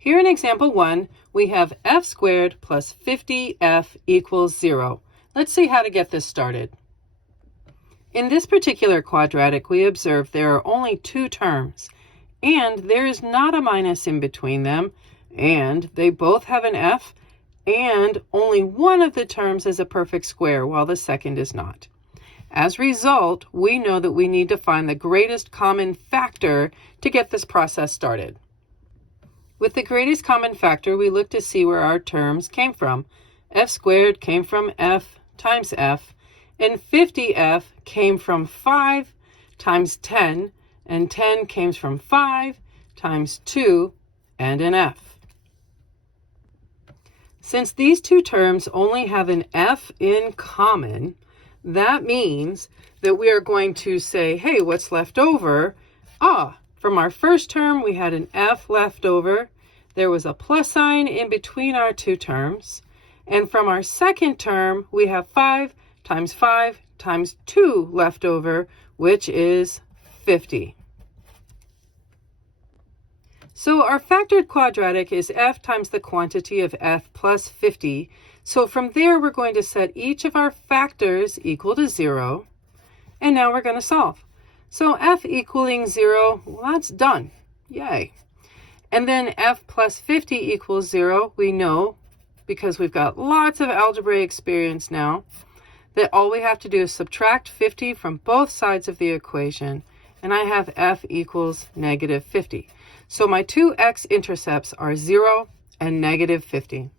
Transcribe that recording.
Here in example 1, we have f squared plus 50f equals 0. Let's see how to get this started. In this particular quadratic, we observe there are only two terms, and there is not a minus in between them, and they both have an f, and only one of the terms is a perfect square, while the second is not. As a result, we know that we need to find the greatest common factor to get this process started. With the greatest common factor, we look to see where our terms came from. F squared came from f times f, and 50f came from 5 times 10, and 10 came from 5 times 2 and an f. Since these two terms only have an f in common, that means that we are going to say, hey, what's left over? From our first term, we had an f left over. There was a plus sign in between our two terms. And from our second term, we have 5 times 2 left over, which is 50. So our factored quadratic is f times the quantity of f plus 50. So from there, we're going to set each of our factors equal to 0. And now we're going to solve. So f equaling 0, well, that's done. Yay. And then f plus 50 equals 0. We know, because we've got lots of algebraic experience now, that all we have to do is subtract 50 from both sides of the equation. And I have f equals negative 50. So my two x-intercepts are 0 and negative 50.